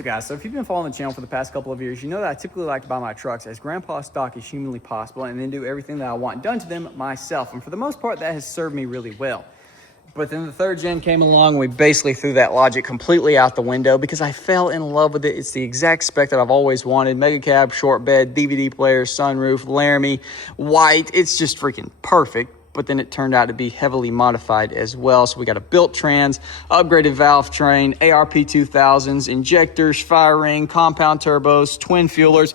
What's up, guys? So if you've been following the channel for the past couple of years, you know that I typically like to buy my trucks as grandpa stock as humanly possible and then do everything that I want done to them myself. And for the most part, that has served me really well. But then the third gen came along and we basically threw that logic completely out the window because I fell in love with it. It's the exact spec that I've always wanted. Mega cab, short bed, DVD player, sunroof, Laramie, white. It's just freaking perfect. But then it turned out to be heavily modified as well. So we got a built trans, upgraded valve train, ARP 2000s, injectors, fire ring, compound turbos, twin fuelers.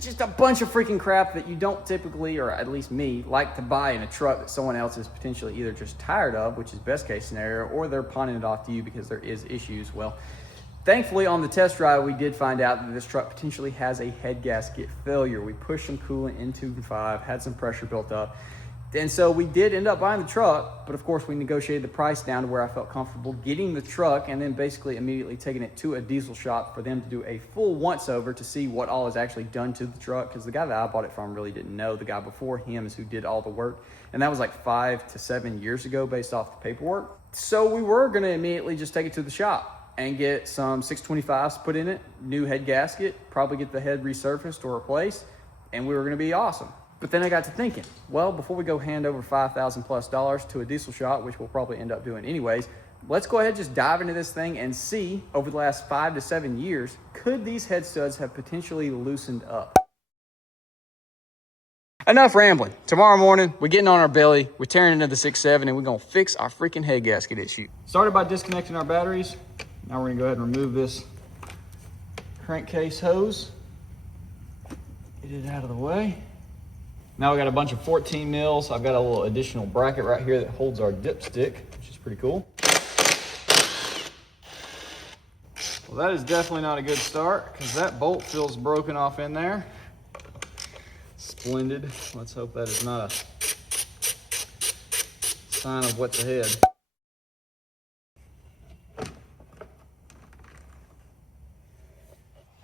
Just a bunch of freaking crap that you don't typically, or at least me, like to buy in a truck that someone else is potentially either just tired of, which is best case scenario, or they're pawning it off to you because there is issues. Well, thankfully on the test drive, we did find out that this truck potentially has a head gasket failure. We pushed some coolant into 2.5, had some pressure built up. And so we did end up buying the truck, but of course we negotiated the price down to where I felt comfortable getting the truck and then basically immediately taking it to a diesel shop for them to do a full once over to see what all is actually done to the truck, because the guy that I bought it from really didn't know. The guy before him is who did all the work, and that was like 5 to 7 years ago based off the paperwork. So we were going to immediately just take it to the shop and get some 625s put in it, new head gasket, probably get the head resurfaced or replaced, and we were going to be awesome. But then I got to thinking, well, before we go hand over $5,000+ to a diesel shop, which we'll probably end up doing anyways, let's go ahead and just dive into this thing and see over the last 5 to 7 years, could these head studs have potentially loosened up? Enough rambling. Tomorrow morning, we're getting on our belly, we're tearing into the 6.7, and we're gonna fix our freaking head gasket issue. Started by disconnecting our batteries. Now we're gonna go ahead and remove this crankcase hose. Get it out of the way. Now we got a bunch of 14 mils. I've got a little additional bracket right here that holds our dipstick, which is pretty cool. Well, that is definitely not a good start because that bolt feels broken off in there. Splendid. Let's hope that is not a sign of what's ahead.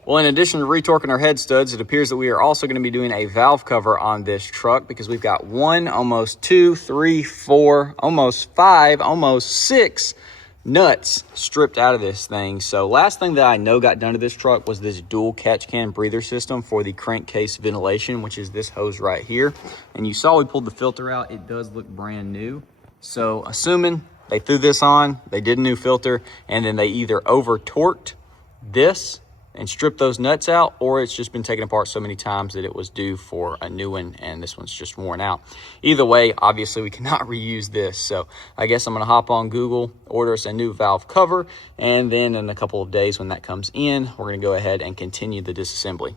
Well, in addition to retorquing our head studs, it appears that we are also going to be doing a valve cover on this truck because we've got 1, almost 2, 3, 4, almost 5, almost 6 nuts stripped out of this thing. So last thing that I know got done to this truck was this dual catch can breather system for the crankcase ventilation, which is this hose right here. And you saw we pulled the filter out. It does look brand new. So assuming they threw this on, they did a new filter, and then they either over torqued this and strip those nuts out, or it's just been taken apart so many times that it was due for a new one and this one's just worn out. Either way, obviously we cannot reuse this. So I guess I'm gonna hop on Google, order us a new valve cover, and then in a couple of days when that comes in, we're gonna go ahead and continue the disassembly.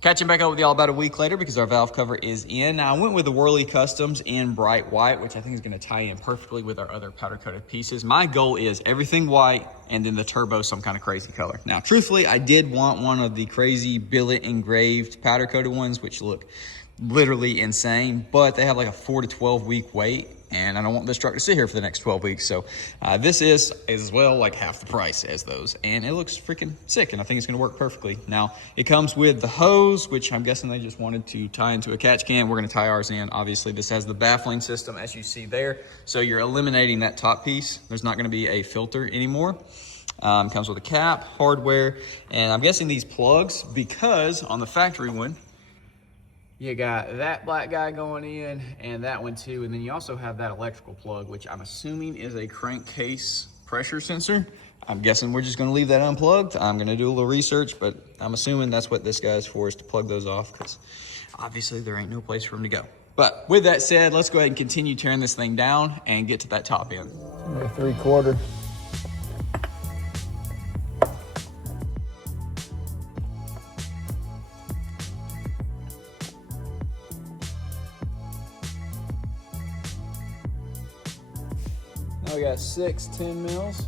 Catching back up with y'all about a week later because our valve cover is in. Now I went with the Whirly Customs in bright white, which I think is going to tie in perfectly with our other powder coated pieces. My goal is everything white and then the turbo some kind of crazy color. Now truthfully, I did want one of the crazy billet engraved powder coated ones, which look literally insane, but they have like a 4 to 12 week wait, and I don't want this truck to sit here for the next 12 weeks. So this is as well like half the price as those, and it looks freaking sick, and I think it's gonna work perfectly. Now it comes with the hose, which I'm guessing they just wanted to tie into a catch can. We're gonna tie ours in. Obviously this has the baffling system as you see there, so you're eliminating that top piece. There's not gonna be a filter anymore. Comes with a cap, hardware, and I'm guessing these plugs, because on the factory one you got that black guy going in and that one too. And then you also have that electrical plug, which I'm assuming is a crankcase pressure sensor. I'm guessing we're just gonna leave that unplugged. I'm gonna do a little research, but I'm assuming that's what this guy's for, is to plug those off, because obviously there ain't no place for them to go. But with that said, let's go ahead and continue tearing this thing down and get to that top end. 3/4. Now we got 6 10 mils.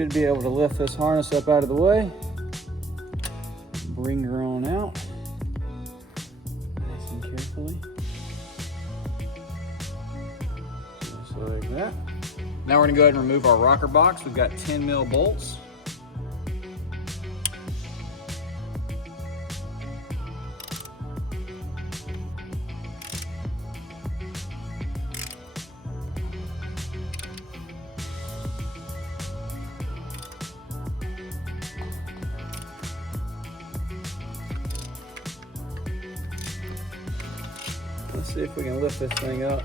should be able to lift this harness up out of the way. Bring her on out. Nice and carefully. Just like that. Now we're gonna go ahead and remove our rocker box. We've got 10 mil bolts. Let's see if we can lift this thing up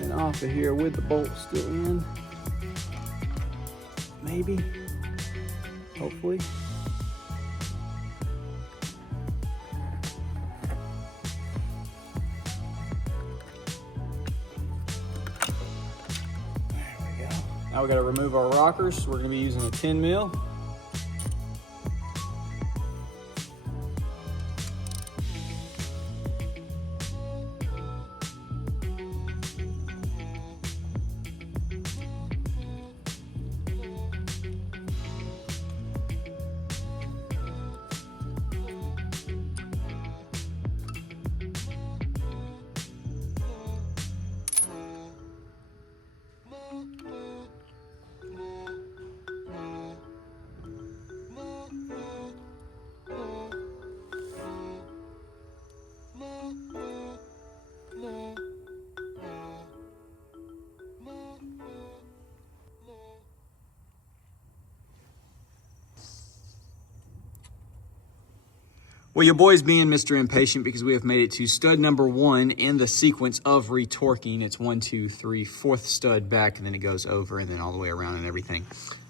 and off of here with the bolt still in. Maybe, hopefully. There we go. Now we got to remove our rockers. We're going to be using a 10 mil. Well, your boy's being Mr. Impatient because we have made it to stud number 1 in the sequence of retorquing. It's 1, 2, 3, 4th stud back, and then it goes over and then all the way around and everything.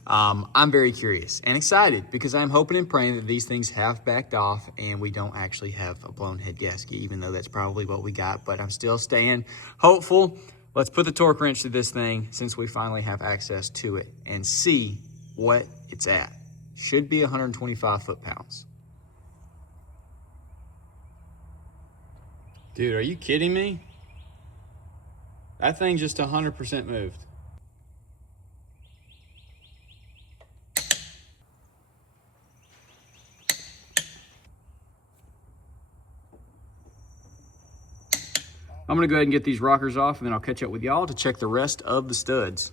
I'm very curious and excited because I'm hoping and praying that these things have backed off and we don't actually have a blown head gasket, even though that's probably what we got, but I'm still staying hopeful. Let's put the torque wrench to this thing since we finally have access to it and see what it's at. Should be 125 foot-pounds. Dude, are you kidding me? That thing just 100% moved. I'm gonna go ahead and get these rockers off and then I'll catch up with y'all to check the rest of the studs.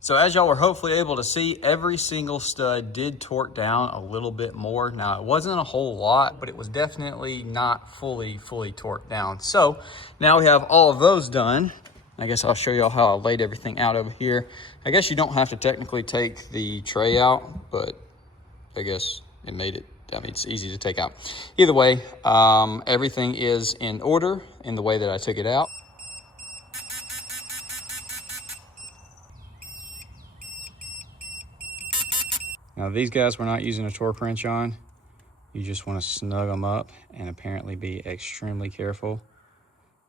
So as y'all were hopefully able to see, every single stud did torque down a little bit more. Now, it wasn't a whole lot, but it was definitely not fully torqued down. So now we have all of those done. I guess I'll show y'all how I laid everything out over here. I guess you don't have to technically take the tray out, but I guess it made it, I mean, it's easy to take out. Either way, everything is in order in the way that I took it out. Now these guys we're not using a torque wrench on. You just want to snug them up and apparently be extremely careful,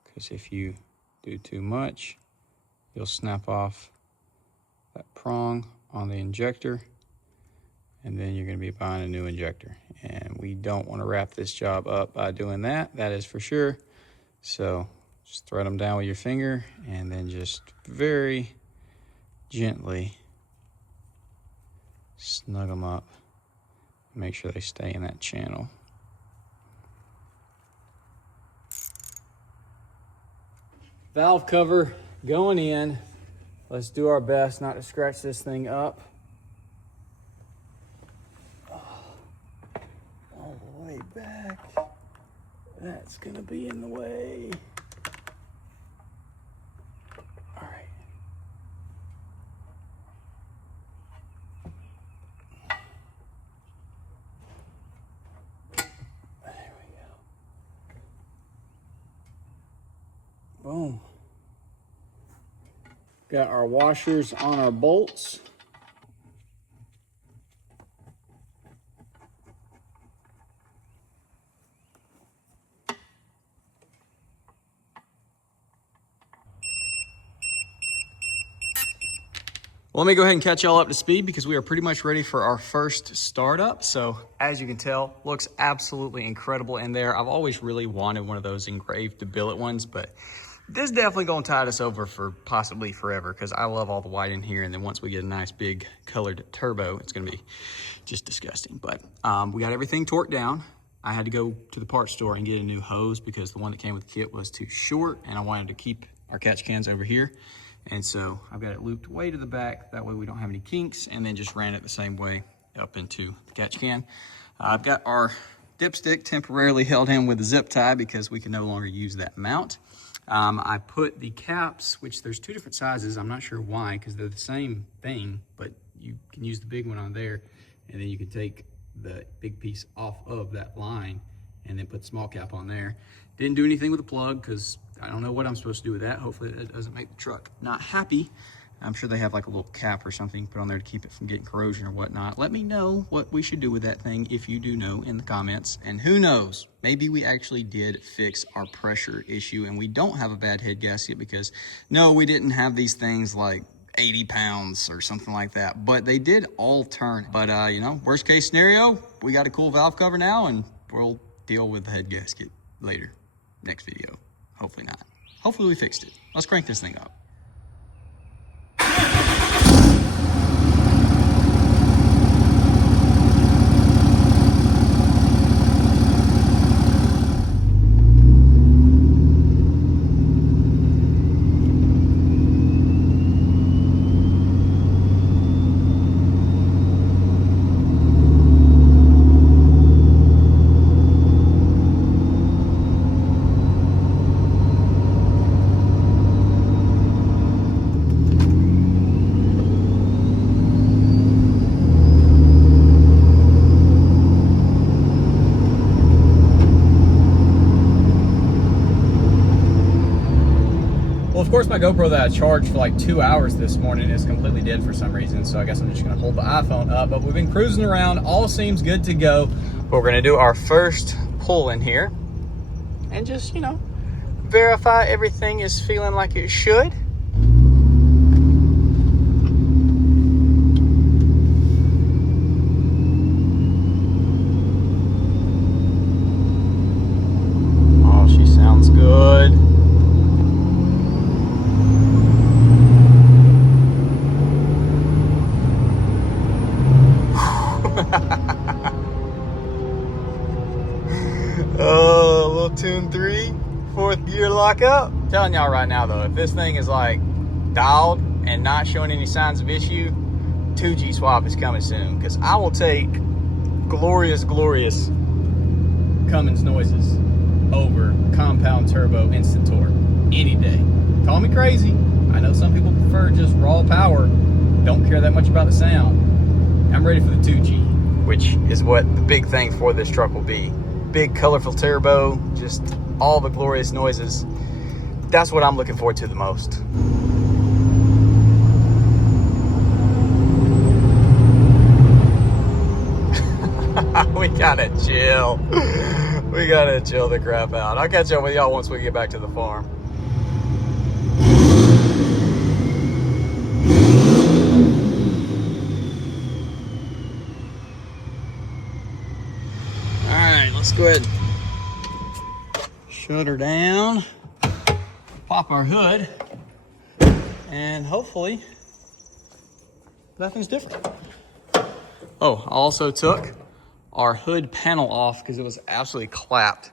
because if you do too much, you'll snap off that prong on the injector and then you're going to be buying a new injector. And we don't want to wrap this job up by doing that, that is for sure. So just thread them down with your finger and then just very gently snug them up Make sure they stay in that channel. Valve cover going in. Let's do our best not to scratch this thing up. All the way back. That's gonna be in the way. All right. There we go. Boom. Got our washers on our bolts. Well, let me go ahead and catch y'all up to speed because we are pretty much ready for our first startup. So as you can tell, looks absolutely incredible in there. I've always really wanted one of those engraved to billet ones, but this is definitely gonna tide us over for possibly forever because I love all the white in here. And then once we get a nice big colored turbo, it's gonna be just disgusting. But we got everything torqued down. I had to go to the parts store and get a new hose because the one that came with the kit was too short and I wanted to keep our catch cans over here. And so I've got it looped way to the back. That way we don't have any kinks, and then just ran it the same way up into the catch can. I've got our dipstick temporarily held in with a zip tie because we can no longer use that mount. I put the caps, which there's two different sizes. I'm not sure why, because they're the same thing, but you can use the big one on there, and then you can take the big piece off of that line and then put the small cap on there. Didn't do anything with the plug because I don't know what I'm supposed to do with that. Hopefully it doesn't make the truck not happy. I'm sure they have like a little cap or something put on there to keep it from getting corrosion or whatnot. Let me know what we should do with that thing if you do know in the comments. And who knows, maybe we actually did fix our pressure issue and we don't have a bad head gasket because no, we didn't have these things like 80 pounds or something like that, but they did all turn. But you know, worst case scenario, we got a cool valve cover now and we'll deal with the head gasket later, next video. Hopefully not. Hopefully we fixed it. Let's crank this thing up. Of course, my GoPro that I charged for like 2 hours this morning is completely dead for some reason, so I guess I'm just gonna hold the iPhone up. But we've been cruising around, all seems good to go. But we're gonna do our first pull in here and just, you know, verify everything is feeling like it should. Oh, she sounds good. Oh, little tune 3, 4th gear lockup. I'm telling y'all right now though, if this thing is like dialed and not showing any signs of issue, 2G swap is coming soon. Because I will take glorious Cummins noises over compound turbo instant torque any day. Call me crazy. I know some people prefer just raw power, don't care that much about the sound. I'm ready for the 2G, which is what the big thing for this truck will be. Big colorful turbo, just all the glorious noises. That's what I'm looking forward to the most. We gotta chill. We gotta chill the crap out. I'll catch up with y'all once we get back to the farm. Let's go ahead, shut her down, pop our hood, and hopefully nothing's different. Oh, I also took our hood panel off because it was absolutely clapped.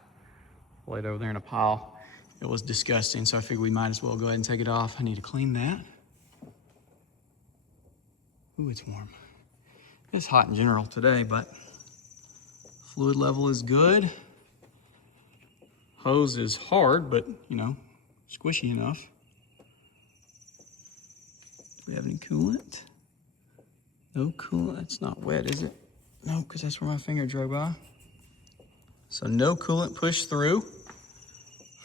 Laid over there in a pile. It was disgusting, so I figured we might as well go ahead and take it off. I need to clean that. Ooh, it's warm. It's hot in general today, but fluid level is good. Hose is hard, but you know, squishy enough. Do we have any coolant? No coolant. It's not wet, is it? No, because that's where my finger drove by. So no coolant pushed through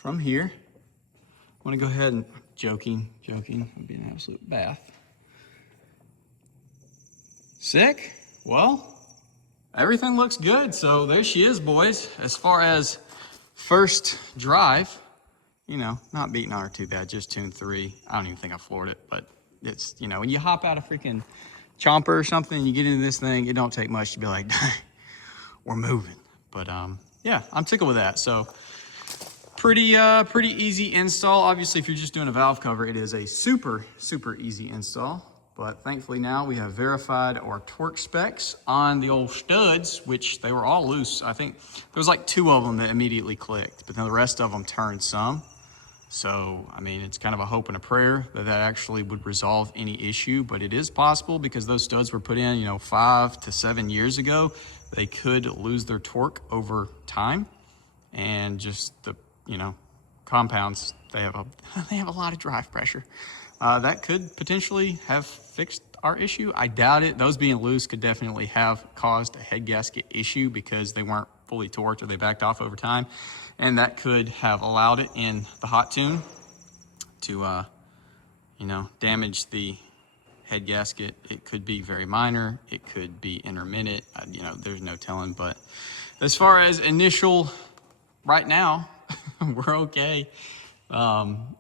from here. I want to go ahead and, joking, would be an absolute bath. Sick? Well, everything looks good. So there she is, boys. As far as first drive, you know, not beating on her too bad, just tuned 3. I don't even think I floored it, but it's, you know, when you hop out a freaking chomper or something and you get into this thing, it don't take much to be like, we're moving. But yeah, I'm tickled with that. So pretty easy install. Obviously, if you're just doing a valve cover, it is a super easy install. But thankfully now we have verified our torque specs on the old studs, which they were all loose. I think there was like 2 of them that immediately clicked, but then the rest of them turned some. So, I mean, it's kind of a hope and a prayer that that actually would resolve any issue, but it is possible because those studs were put in, you know, 5 to 7 years ago. They could lose their torque over time, and just the, you know, compounds, they have a lot of drive pressure. That could potentially have fixed our issue. I doubt it. Those being loose could definitely have caused a head gasket issue because they weren't fully torqued or they backed off over time. And that could have allowed it in the hot tune to, you know, damage the head gasket. It could be very minor. It could be intermittent. You know, there's no telling. But as far as initial, right now, we're okay.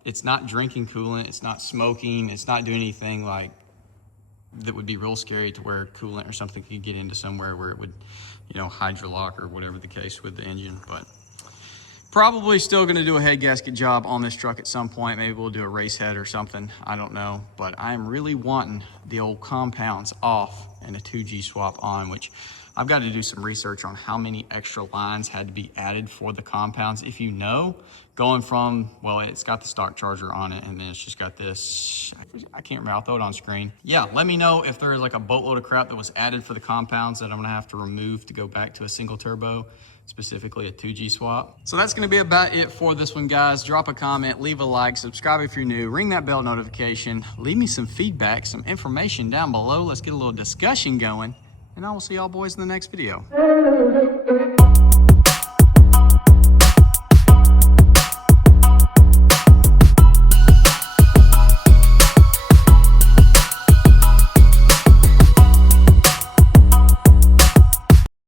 It's not drinking coolant. It's not smoking. It's not doing anything like that would be real scary to where coolant or something could get into somewhere where it would, you know, hydrolock or whatever the case with the engine. But probably still going to do a head gasket job on this truck at some point. Maybe we'll do a race head or something. I don't know. But I'm really wanting the old compounds off and a 2G swap on, which I've got to do some research on how many extra lines had to be added for the compounds. If you know, going from, well, it's got the stock charger on it, and then it's just got this, I can't remember, I'll throw it on screen. Yeah, let me know if there's like a boatload of crap that was added for the compounds that I'm gonna have to remove to go back to a single turbo, specifically a 2G swap. So that's gonna be about it for this one, guys. Drop a comment, leave a like, subscribe if you're new, ring that bell notification, leave me some feedback, some information down below. Let's get a little discussion going. And I will see y'all boys in the next video.